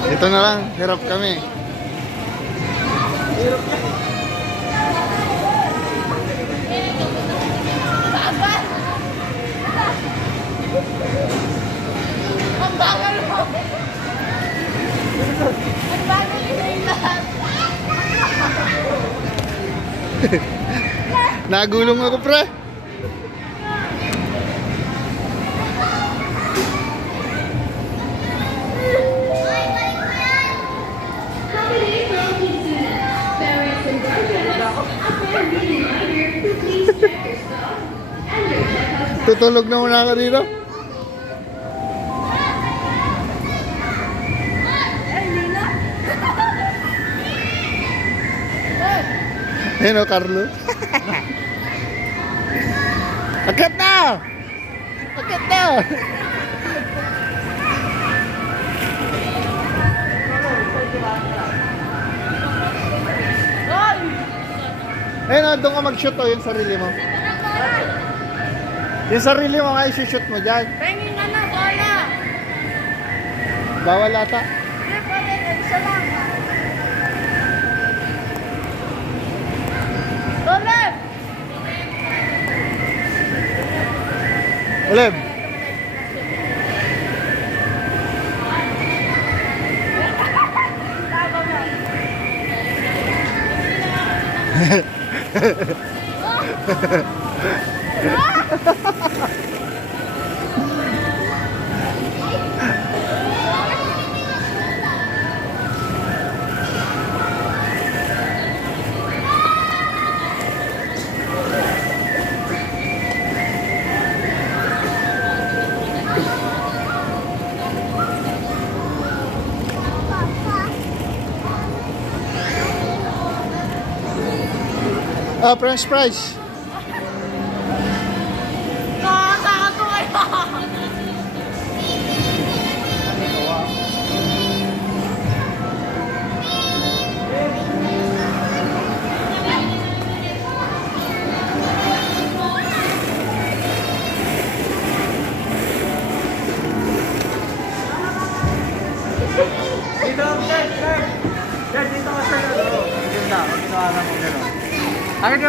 Ito na lang, hirap kami. Ang bagal mo! Ang bagal nyo yung lahat! Nagulong ako, pre. Tutulog na muna ako dito. Ayun o, Carlo. Akit na! Akit na! Ayun o, doon ka mag-shoot o, yung sarili mo. Yung sarili mo nga, isi-shoot mo dyan. Pengin na na, bola! Bawal ata. Hindi, pwede. Isa lang. Doleb! Uleb. Ah, French fries. Nakakatuwa yun! Dito, Dad, dito ka sa loob. Dito na, ginawa na mo gano'n. Akit ka ba?